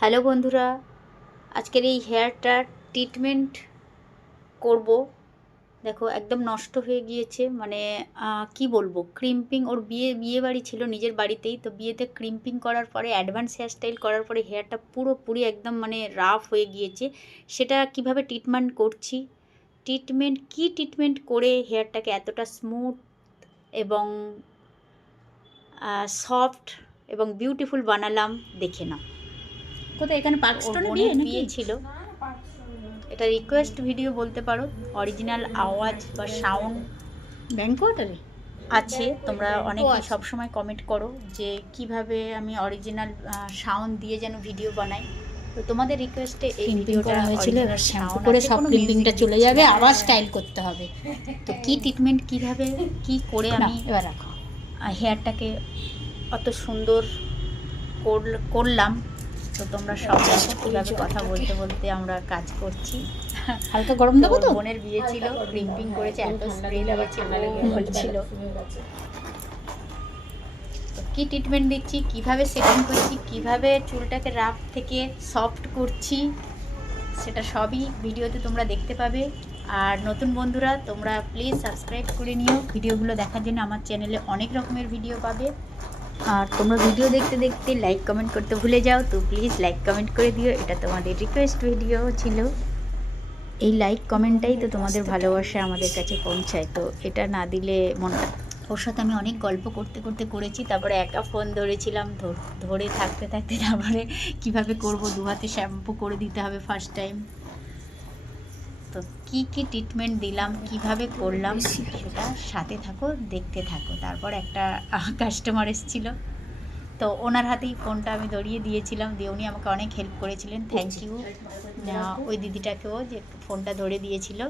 Hello বন্ধুরা, আজকের এই হেয়ারটার ট্রিটমেন্ট করব। দেখো একদম নষ্ট হয়ে গিয়েছে, মানে কি বলবো, ক্রিম্পিং। ওর বিয়ে বাড়ি ছিল নিজের বাড়িতেই, তো বিয়েতে ক্রিম্পিং করার পরে অ্যাডভান্স হেয়ারস্টাইল করার পরে হেয়ারটা পুরোপুরি একদম মানে রাফ হয়ে গিয়েছে। সেটা কিভাবে ট্রিটমেন্ট করছি, ট্রিটমেন্ট করে হেয়ারটাকে এতটা স্মুথ এবং সফট এবং বিউটিফুল বানালাম, দেখে নাও। কোথায় এখানে ওর পার্কস্টোনে বোনের নাকি? বিয়ে ছিল। এটা রিকোয়েস্ট ভিডিও বলতে পারো, অরিজিনাল আওয়াজ বা সাউন্ড ব্যাংক কোয়ার্টারে আছে। তোমরা অনেকেই সবসময় কমেন্ট করো যে কিভাবে আমি অরিজিনাল সাউন্ড দিয়ে যেন ভিডিও বানাই। তো তোমাদের রিকোয়েস্টে এই ক্লিপিং ভিডিওটা করা হয়েছিল, এবার অরিজিনাল শ্যাম্পু সাউন্ড করে আছে, সব কোনো ক্লিপিংটা মিউজিক চলে দিচ্ছি যাবে, না। আবার স্টাইল করতে হবে। তো কি ট্রিটমেন্ট কিভাবে কি করে না আমি এবার রাখো। হেয়ারটাকে অত সুন্দর করলাম, তো তোমরা সব দেখো কীভাবে কথা বলতে বলতে আমরা কাজ করছি। হালকা গরম দেবো তো? বোনের বিয়ে ছিল, ক্রিম্পিং করেছে, এত স্প্রে দিয়েছে, বলছিল তো কী ট্রিটমেন্ট দিচ্ছি, কিভাবে সেটিং করছি, কিভাবে চুলটাকে রাফ থেকে সফট করছি, সেটা সবই ভিডিওতে তোমরা দেখতে পাবে। আর নতুন বন্ধুরা তোমরা প্লিজ সাবস্ক্রাইব করে নিও ভিডিওগুলো দেখার জন্য। আমার চ্যানেলে অনেক রকমের ভিডিও পাবে। আর তোমরা ভিডিও দেখতে দেখতে লাইক কমেন্ট করতে ভুলে যাও, তো প্লিজ লাইক কমেন্ট করে দিও, এটা তোমাদের রিকোয়েস্ট ভিডিও ছিল। এই লাইক কমেন্টটাই তো তোমাদের ভালোবাসা আমাদের কাছে পৌঁছায়, তো এটা না দিলে মনটা। ওর সাথে আমি অনেক গল্প করতে করতে করেছি, তারপরে একা ফোন ধরেছিলাম, ধরে থাকতে থাকতে তারপরে কীভাবে করব, দু হাতে শ্যাম্পু করে দিতে হবে ফার্স্ট টাইম। তো কী কী ট্রিটমেন্ট দিলাম, কিভাবে করলাম, সেটা সাথে থাকো, দেখতে থাকো। তারপর একটা কাস্টমার এসেছিলো, তো ওনার হাতেই ফোনটা আমি ধরিয়ে দিয়েছিলাম, দিয়ে উনি আমাকে অনেক হেল্প করেছিলেন। থ্যাংক ইউ ওই দিদিটাকেও, যে ফোনটা ধরে দিয়েছিল।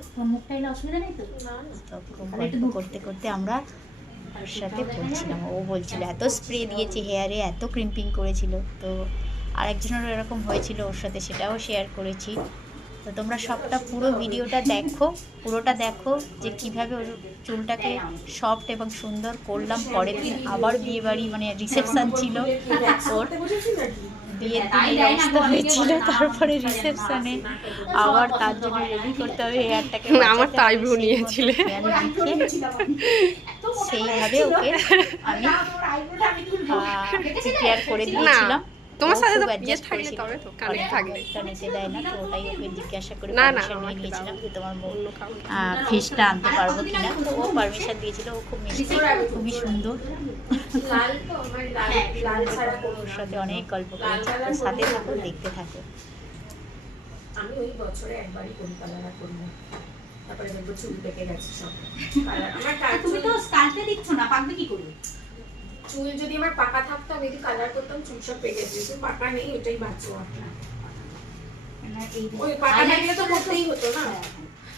তো খুব গল্প করতে করতে আমরা ওর সাথে বলছিলাম, ও বলছিল এত স্প্রে দিয়েছে হেয়ারে, এত ক্রিম্পিং করেছিল। তো আরেকজনেরও এরকম হয়েছিল ওর সাথে, সেটাও শেয়ার করেছি। তো তোমরা সবটা পুরো ভিডিওটা দেখো, পুরোটা দেখো যে কীভাবে ওর চুলটাকে সফট এবং সুন্দর করলাম। পরের দিন আবার বিয়ে বাড়ি, মানে রিসেপশান ছিল ওর, বিয়ের দিনের অবস্থা হয়েছিল, তারপরে রিসেপশানে আবার তার জন্য রেডি করতে হবে হেয়ারটাকে। আমার তো আইব্রো নিয়েছিলে, সেইভাবে ওকে আমি প্রিপেয়ার করে দিয়েছিলাম। তোমার সাথে তো অ্যাডজাস্ট থাকলে করেছিল, তবে তো কানেক্ট থাকলে নিতে দেয় না, তো ওটাই ওকে জিজ্ঞাসা করে না পারমিশন নিয়ে নিয়েছিলাম যে তোমার ফিসটা আনতে পারবো কিনা। তো ও পারমিশন দিয়েছিল। ও খুব মিষ্টি, খুবই সুন্দর, ওর সাথে অনেক গল্প করেছি। তো সাথে থাকো, দেখতে থাকো। আমি ওই বছরে একবারই করি কালার করব, তারপরে দেখবো চুল পেকে গেছে সব। আমার তুমি তো স্কাল্পে দিচ্ছ না, পাকবে কি করে? চুল যদি আমার পাকা থাকতো আমি যদি কালার করতাম চুল সব পেকে যেত, পাকা নেই, ওটাই বাঁচো আপনার। ওই পাকা থাকলে তো করতেই হতো না।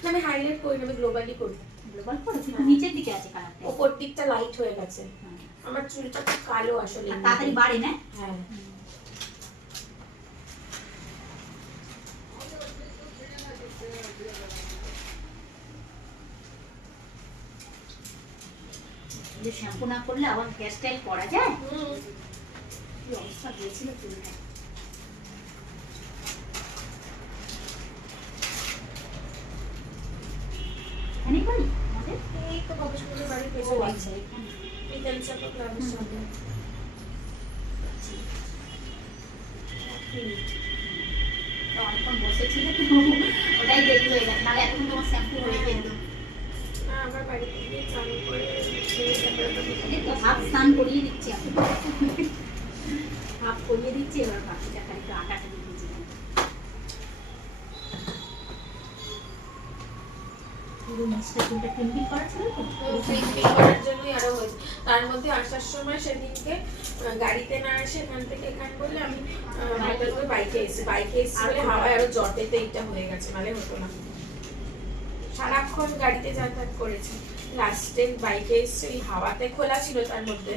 আমি হাইলাইট করি না, আমি গ্লোবালি করি। গ্লোবাল করো, কিন্তু নিচের দিকে আছে কালারটা, ওপর দিকটা লাইট হয়ে গেছে। আমার চুলটা খুব কালো আসলে, তাড়াতাড়ি বাড়ে না। হ্যাঁ যে শ্যাম্পু না করলে আবার হেয়ার স্টাইল করা যায়? কি অবস্থা দিয়েছিল চুলটা। এখানে করি আমাদের এই তো গবেষণার বাড়ির পেছনে আছে, বিকেল চাপা ক্লাবের সামনে। অনেকক্ষণ বসেছিল, ওটাই দেখলো, এবার নাহলে এখন তোমার শ্যাম্পু হয়ে যেত। না, আমার বাড়িতে গিয়ে চান করে হাফ স্নান করিয়ে দিচ্ছি, আমি হাফ করিয়ে দিচ্ছি, এবার বাকিটা খালি একটু আটাটা দিয়ে দিচ্ছিলাম। পুরো নিচটা চুলটা ক্রিম্পিং করা ছিল তো, ক্রিম্পিং করার জন্যই আরো হয়েছে। তার মধ্যে আসার সময় সেদিনকে গাড়িতে না এসে এখান থেকে এখান বললে আমি হঠাৎ করে বাইকে এসেছি বলে হাওয়ায় আরো জটেতে এইটা হয়ে গেছে, নাহলে হতো না। সারাক্ষণ গাড়িতে যাতায়াত করেছি, লাস্টে বাইকে এসে ওই হাওয়াতে খোলা ছিল তার মধ্যে।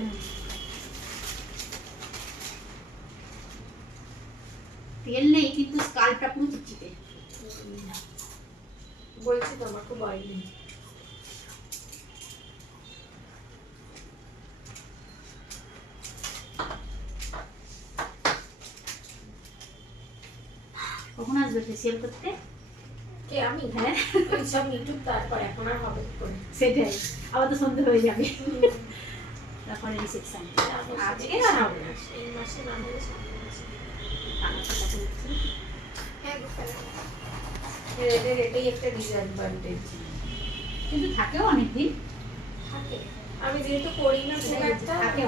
তেল নেই কিন্তু স্কাল্পটা পুরো চিপচিপে। বলছি তো আমার খুব অয়েলি। কখন আসবে ফেসিয়াল করতে? কে আমি? হ্যাঁ এইসব মিটুক তারপর, এখন আর হবে কি করে। সেটাই, আবার তো সন্ধে হয়ে যাবে। তারপরে রিসেপশন আজকে না হবে না। এই মাসে না হলে সামনের মাসে। হ্যাঁ গো, এটাই একটা ডিসঅ্যাডভান্টেজ কিন্তু থাকেও অনেকদিন। থাকে। আমি যেহেতু করি না খুব একটা, থাকে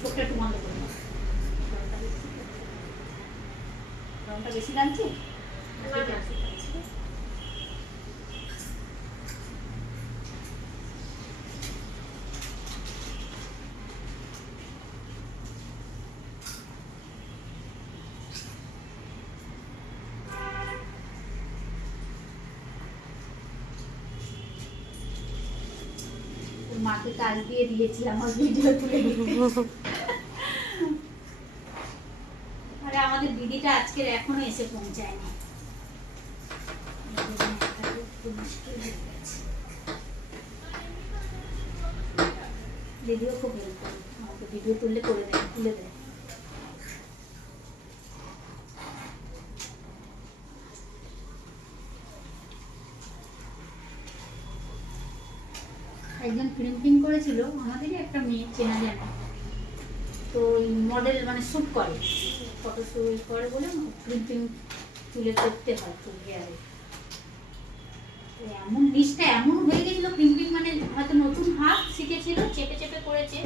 চোখটা একটু বন্ধ করে নাও। রংটা বেশি লাগছে? না, না, ঠিক আছে। ওর মাকে কাজ দিয়ে দিয়েছি আমার ভিডিও তুলে দিতে। আরে আমাদের দিদিটা আজকের এখনো এসে পৌঁছায়নি। খুব মুশকিল হয়ে গেছে। দিদিও খুব হেল্প করে, আমাকে ভিডিও তুললে করে দেয়, তুলে দেয়। একজন প্রিন্টিং করেছিল আমাদেরই একটা মেয়ে চেনা জানা, তো ওই মডেল মানে শ্যুট করে, ফটো শ্যুট করে বলে প্রিন্টিং তুলে করতে হয় খুব হেয়ারে। এমন লিস্টটা এমন হয়ে গেছিল, প্রিন্টিং মানে হয়তো নতুন হাত শিখেছিল, চেপে চেপে করেছে,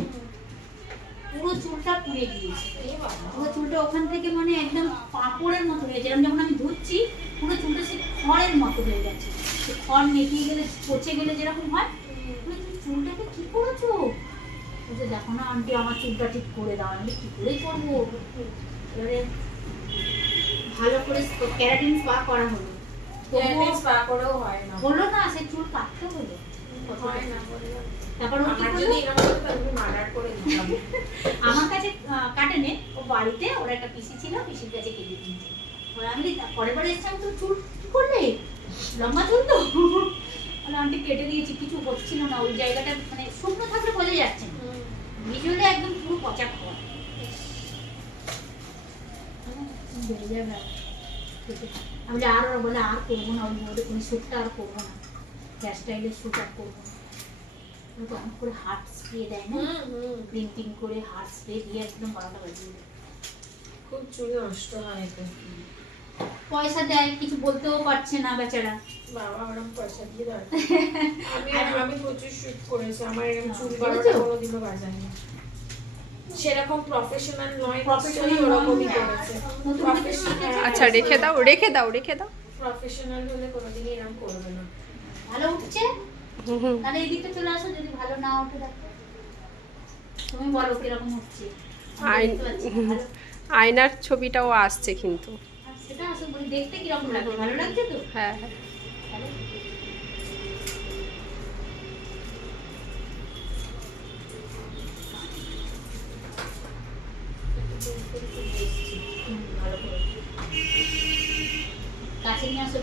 পুরো চুলটা পুড়ে গিয়েছে। পুরো চুলটা ওখান থেকে মানে একদম পাঁপড়ের মতো হয়ে গেছে, যেমন আমি ধুচ্ছি পুরো চুলটা সে খড়ের মতো হয়ে গেছে। খড় নেতিয়ে গেলে, পচে গেলে যেরকম হয়, তুমি চুলটাকে কি করেছো? বলছে দেখো না আন্টি আমার চুলটা ঠিক করে দাও। আমি কি করে করবো? এবারে ভালো করে ক্যারাটিন স্পা করা হলো, ক্যারাটিন স্পা করেও হয় না। হলো না, সে চুল কাটতে হলো। হয় না, বলে না। তারপর ও কি আমার করলো? যদি এরকম হতো তাহলে আমি মার্ডার করে দিতাম। আমার কাছে কাটে নে, ও বাড়িতে ওর একটা পিসি ছিল, পিসির কাছে কেটে দিয়েছে। আমি পরের বার এসে আমি তো চুল কি করলে, লম্বা চুল তো, বলে আন্টি কেটে দিয়েছি, কিছু হচ্ছিল না, ওই জায়গাটা মানে শুকনো থাকলে বোঝা যাচ্ছে না, ভিজুয়ালি একদম পুরো পচা খাওয়া। বেড়ে যাবে আর। আমি বলি আর ওরা বলে আর করবো না, ওই মধ্যে কোনো শ্যুটটা আর করবো না, হেয়ার স্টাইলের শ্যুট আর করবো না। তো অনেক করে হার্ট স্প্রে দেয় না, প্রিন্টিং করে হার্ট স্প্রে দিয়ে একদম 12টা বাজিয়ে দেয়। খুব চুল নষ্ট হয় এতে। পয়সা দেয়, কিছু বলতেও পারছে না বেচারা। বাবা ওরকম পয়সা দিয়ে দরকার। আমি প্রচুর শুট করেছি, আমার এরকম চুল করেছো? 12টা কোনোদিনও বাজায়নি। সেরকম প্রফেশনাল নয়, Professional নিশ্চয়ই ওরকমই নয়। করেছে। নতুন নতুন শিখেছে। আচ্ছা রেখে দাও, রেখে দাও, রেখে দাও। প্রফেশনাল হলে কোনোদিনই এরকম করবে না। ভালো উঠছে, তাহলে এদিকে চলে আসো, যদি ভালো না ওঠে দেখো। তুমি বলো কিরকম উঠছে। আই- দেখতে পাচ্ছি, ভালো। আয়নার ছবিটাও আসছে কিন্তু। আর সেটা আসো বলি, দেখতে কিরকম লাগছে, ভালো লাগছে তো? হ্যাঁ হ্যাঁ। ভালো। ভালো করে কাছে নিয়ে আসো,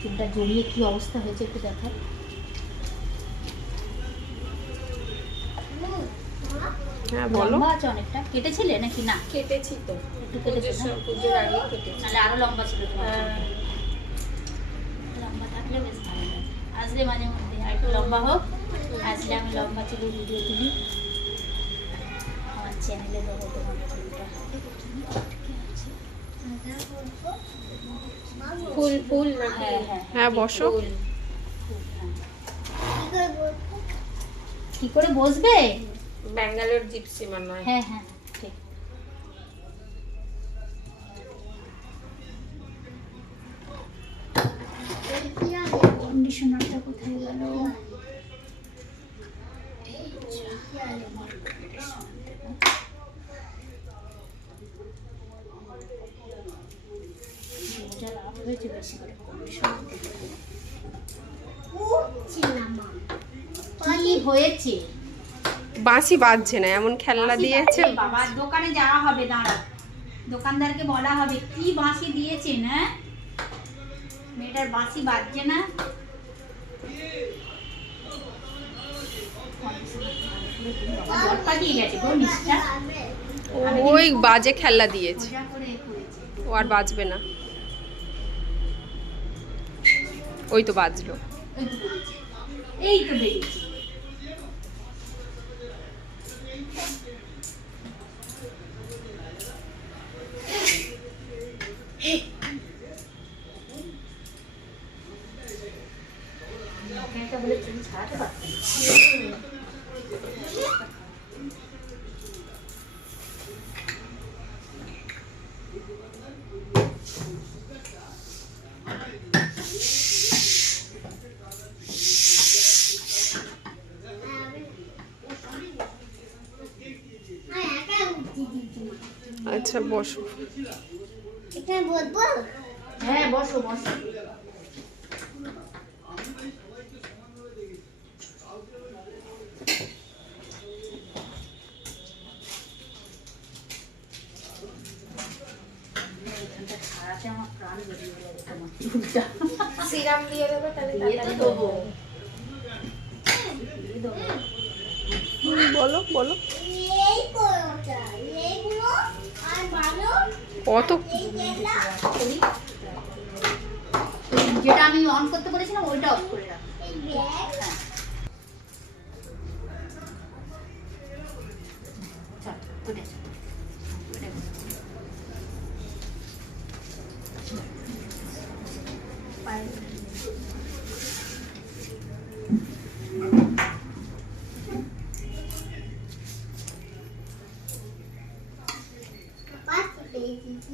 চুলটা জড়িয়ে কি অবস্থা হয়েছে একটু দেখা। হ্যাঁ বলো। লম্বা আছে অনেকটা, কেটেছিলে নাকি না? কেটেছি তো, একটু কেটেছো না? পুজোর আগে কেটেছি। নাহলে আরো লম্বা ছিল তোমার হ্যাঁ। চুলটা। লম্বা থাকলে বেশ ভালো লাগে। আসলে মাঝে মধ্যে আর একটু লম্বা হোক, আসলে আমি লম্বা চুলে ভিডিও তুলি, আমার চ্যানেলে দেবো তোমার চুলটা। ফুল ফুল নাকি? হ্যাঁ হ্যাঁ হ্যাঁ বসো। ফুল, ফুল, হ্যাঁ। কি করে বসবে? ব্যাঙ্গালোর জিপসি মনে হয়। হ্যাঁ হ্যাঁ ঠিক। কন্ডিশনারটা কোথায় গেল? বেশি করে কন্ডিশনার কি হয়েছে? বাঁশি বাজছে না, এমন খেলনা দিয়েছে। বাবা দোকানে যাওয়া হবে, দাঁড়া, দোকানদারকে বলা হবে কি বাঁশি দিয়েছেন। হ্যাঁ মেয়েটার বাঁশি বাজছে না। জট পাকিয়ে গেছে গো নিচটা। ওই বাজে খেলনা দিয়েছে। মজা করে করেছে। ও আর বাজবে না। ওই তো বাজলো। এই তো বেরিয়েছে। এটা বলে চুল ছাড়াতে পারতেন। আচ্ছা বসো। হ্যাঁ বসো বসো। ছাড়াতে আমার প্রাণ বেরিয়ে যাবে তোমার চুলটা। সিরাম দিয়ে দেবে তাহলে দিয়ে তো দেবো। বলো বলো। কত যেটা আমি অন করতে বলেছিলাম ওইটা অফ করে রাখ।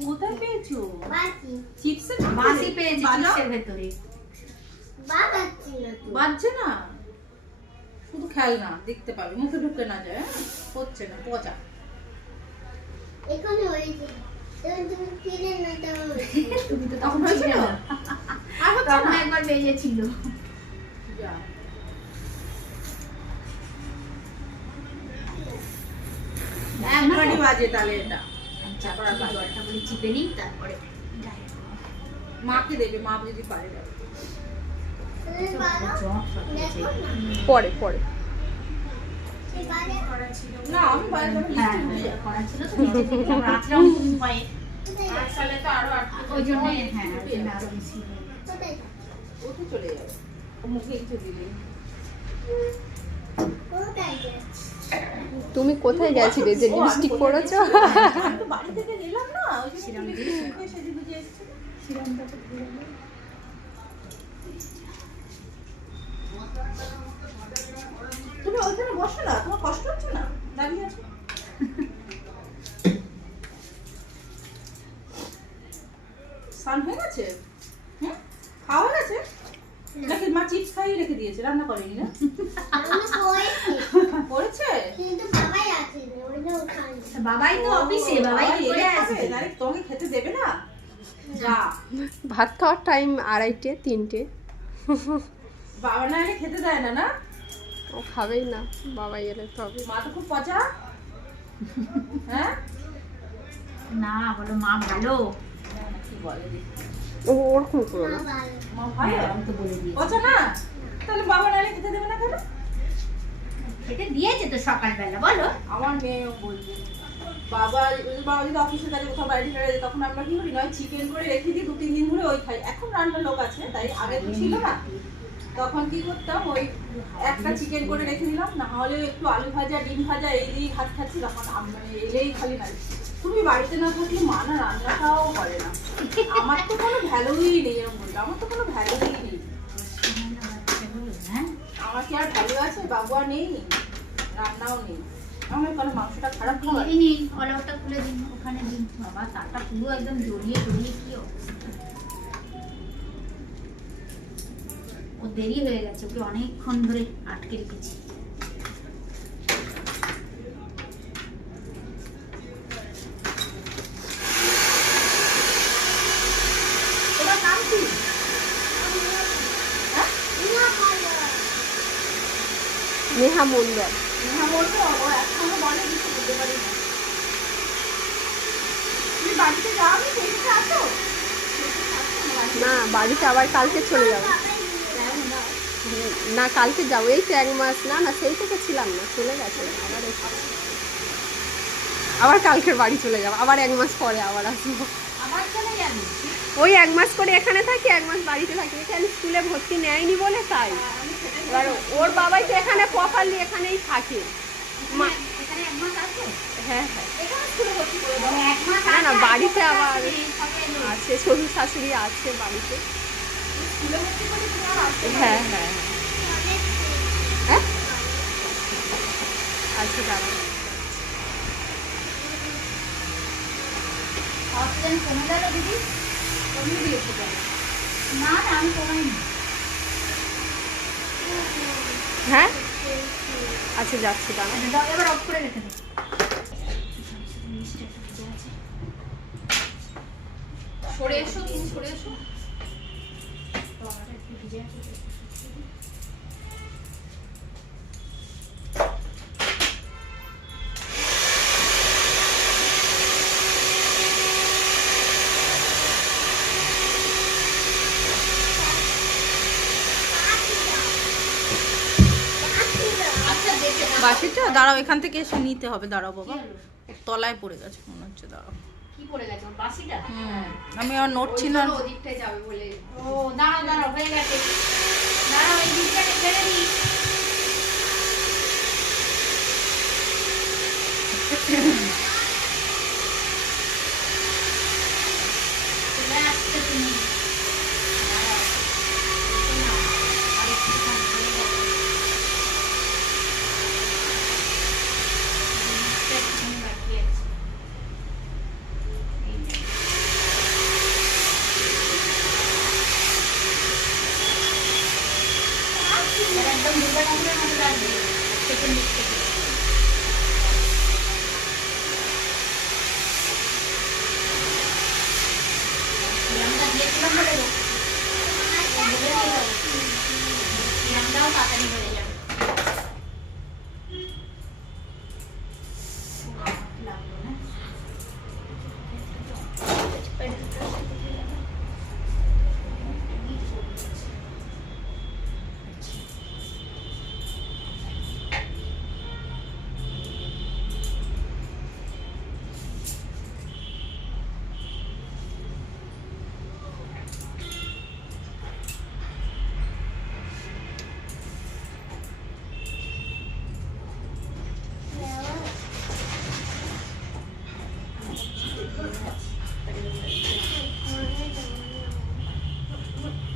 কোথায় পেয়েছো? চিপসের বাসি পেয়েছি চিপসের ভেতরে। বাজছে না, শুধু খেলনা দেখতে পাবে, মুখে ঢুকে না যায়। হচ্ছে না, পচা। তুমি তো তখন হয়েছে ছিলে না? না। আর হচ্ছে তখন না? একবার বেরিয়েছিল। যা। একবারই বাজে তাহলে এটা। জলটা বলে চিপে নিই তারপরে মাকে দেবে, মা যদি পারে যাবে। পরে পরে। না আমি বাইরে যাবো, হ্যাঁ মিষ্টি দিয়ে যাবো। করা ছিল তো নিচে থেকে আমরা রাখলাম তুমি ভয়ে। আর সালে তো আরো ওই জন্য হ্যাঁ ওই জন্য আরো বেশি ওঠে চলে যাবে, ও মুখে কিছু দিলে। তুমি কোথায় গেছিলে যে লিপস্টিক পরেছো? আমি তো বাড়ি থেকে নিলাম না, ওই জন্য তুমি মুখে সেজে গুজে এসেছো। তুমি ওইখানে বসো না, তোমার কষ্ট হচ্ছে না? দাঁড়িয়ে আছো। স্নান হয়ে গেছে? হুম, খাওয়া গেছে নাকি? মা চিপস খাইয়ে রেখে দিয়েছে, রান্না করেনি না? করেছে? বাবাই তো অফিসে, বাবাই কি করে আসবে? আরে তোমাকে খেতে দেবে না? যা, ভাত খাওয়ার টাইম 2:30 3টে। বাবা না এলে খেতে দেয় না না? ও খাবেই না, বাবাই এলে তবে। মা তো খুব পচা। হ্যাঁ না বলো মা ভালো। কি বলে দেখি। ও ওরকম করো না। মা ভালো, আমি তো বলে দিয়েছি। পচা না? তাহলে বাবা না এলে খেতে দেবে না কেন? খেতে দিয়েছে তো সকালবেলা বলো। আমার মেয়েও বলবে, বাবা যদি অফিসের কাজে কোথাও বাইরে চলে যায়, তখন আমরা কি করি, নয় চিকেন করে রেখে দিই 2-3 দিন ধরে ওই খাই। এখন রান্নার লোক আছে তাই, আগে তো ছিল না। তখন কি করতাম, ওই একটা চিকেন করে রেখে দিলাম, না হলে একটু আলু ভাজা ডিম ভাজা এই দিয়ে ভাত খাচ্ছি। তখন মানে এলেই খালি না, তুমি বাড়িতে না থাকলে মা না রান্নাটাও করে না। আমার তো কোনো ভ্যালুই নেই, এরকম বলতে আমার তো কোনো ভ্যালুই নেই। হ্যাঁ আমার কি আর ভ্যালু আছে? বাবু আর নেই, রান্নাও নেই। আমার কোনো মাংসটা খারাপ খাবার। এই নিন অলাওটা খুলে দিন, ওখানে দিন। বাবা তারটা পুরো একদম জড়িয়ে জড়িয়ে কি অবস্থা। ও দেরি হয়ে গেছে, ওকে অনেকক্ষণ ধরে আটকে রেখেছি। তোমার নাম কি? নেহা মন্ডল। নেহা বলতো, ও এখনো বলে কিছু বলতে পারি না। তুমি বাড়িতে যাও নি, সেইদিকে আসো। না বাড়িতে আবার কালকে চলে যাবো। না কালকে যাবো, এই তো 1 মাস। না না সেই থেকে ছিলাম না, চলে গেছে আবার আবার কালকের বাড়ি চলে যাবো, আবার 1 মাস পরে আবার আসবো। আবার চলে ওই 1 মাস করে এখানে থাকি, 1 মাস বাড়িতে থাকি। এখানে স্কুলে ভর্তি নেয়নি বলে তাই। এবার ওর বাবাই তো এখানে প্রপারলি এখানেই থাকে। এখানে 1 মাস আছে, হ্যাঁ হ্যাঁ, এখানে স্কুলে ভর্তি করে দাও। 1 মাস না, না, আছে, বাড়িতে আবার সবে এলো। আছে, শ্বশুর শাশুড়ি আছে বাড়িতে। স্কুলে ভর্তি করে তুমি আর আসতে হ্যাঁ হ্যাঁ হ্যাঁ, আচ্ছা দাঁড়াও। অক্সিজেন কমে গেল দিদি? কমিয়ে দিয়েছো কেন? না না, আমি কমাইনি। হ্যাঁ আচ্ছা, যাচ্ছি দাঁড়াও। আচ্ছা, দাও, এবার অফ করে রেখে দাও। মিষ্টি একটু ভিজে আছে। সরে এসো, তুমি সরে এসো। তলাটা একটু ভিজে আছে। বাসিটা দাঁড়াও, এখান থেকে এসে নিতে হবে। দাঁড়াও বাবা, তলায় পড়ে গেছে মনে হচ্ছে। দাঁড়াও। কি পড়ে গেছে ওর বাসিটা? আমি আর নড়ছি না। ওদিকটায় যাবে বলে ও দাঁড়াও দাঁড়াও, হয়ে গেছে। দাঁড়াও, এই দিকটাকে ছেড়ে দিই। চলে আসছে তুমি। দাঁড়াও। এই নাও, আরেকটুখানি হয়ে গেছে। জিনিসটা একটুখানি বাকি আছে। এই নাও। এবার একদম দুর্গা ঠাকুরের মতো লাগবে সেকেন্ড দিক থেকে। সিরামটা দিয়েছিলাম বলে তো। সিরামটাও তাড়াতাড়ি হয়ে যাবে। লাগলো না?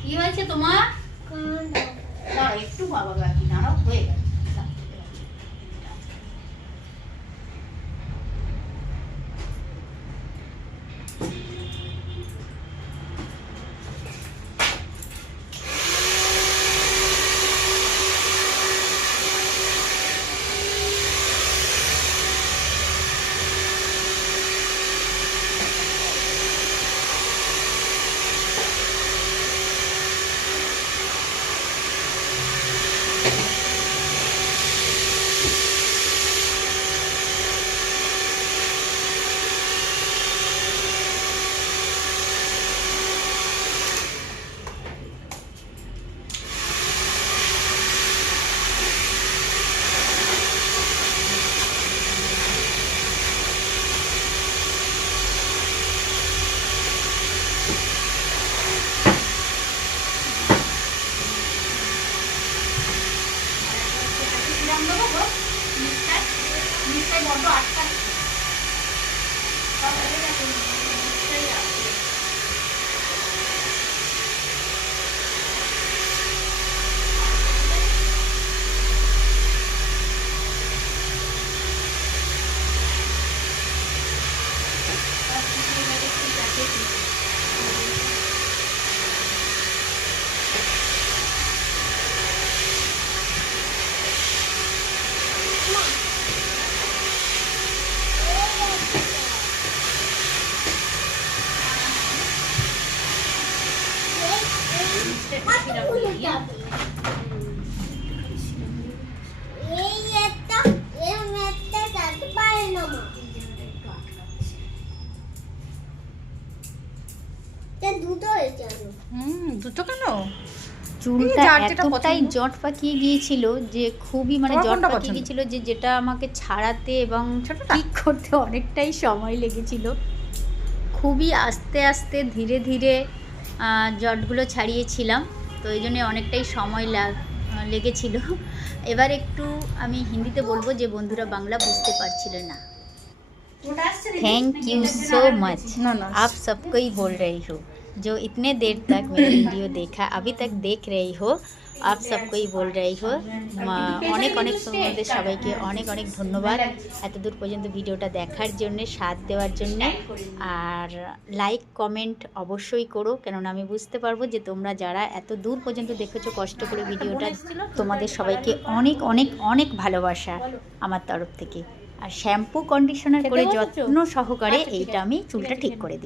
কি হয়েছে তোমার? দাঁড়াও একটু, বাবা বাকি দাঁড়াও, হয়ে গেল। সিরাম দেবো গো? নিচটায় বড্ড আটকাচ্ছে। সব হয়ে গেছে, নিচটাই আছে। দুটো কেন? চুলটা যার যেটা এতটাই পছন্দ। জট পাকিয়ে গিয়েছিল যে খুবই মানে তোমার জট কোনটা পাকিয়ে পছন্দ? গিয়েছিল যে যেটা আমাকে ছাড়াতে এবং ছোটটা? ঠিক করতে অনেকটাই সময় লেগেছিল। খুবই আস্তে আস্তে ধীরে ধীরে জটগুলো ছাড়িয়েছিলাম, তো এই জন্যে অনেকটাই সময় লেগেছিল। এবার একটু আমি হিন্দিতে বলবো, যে বন্ধুরা বাংলা বুঝতে পারছিল না। थैंक यू सो मच, आप सबको ही बोल रही हो जो इतने देर तक मेरा वीडियो देखा, अभी तक देख रही हो, आप सबको ही बोल रही हो। অনেক অনেক তোমাদের সবাইকে অনেক অনেক ধন্যবাদ এত দূর পর্যন্ত ভিডিওটা দেখার জন্য, সাথ দেওয়ার জন্য। আর লাইক কমেন্ট অবশ্যই করো, কেননা আমি বুঝতে পারবো যে তোমরা যারা এত দূর পর্যন্ত দেখেছো কষ্ট করে ভিডিওটা, তোমাদের সবাইকে অনেক অনেক অনেক ভালোবাসা আমার তরফ থেকে। আর শ্যাম্পু কন্ডিশনার করে যত্ন সহকারে এইটা আমি চুলটা ঠিক করে দিই।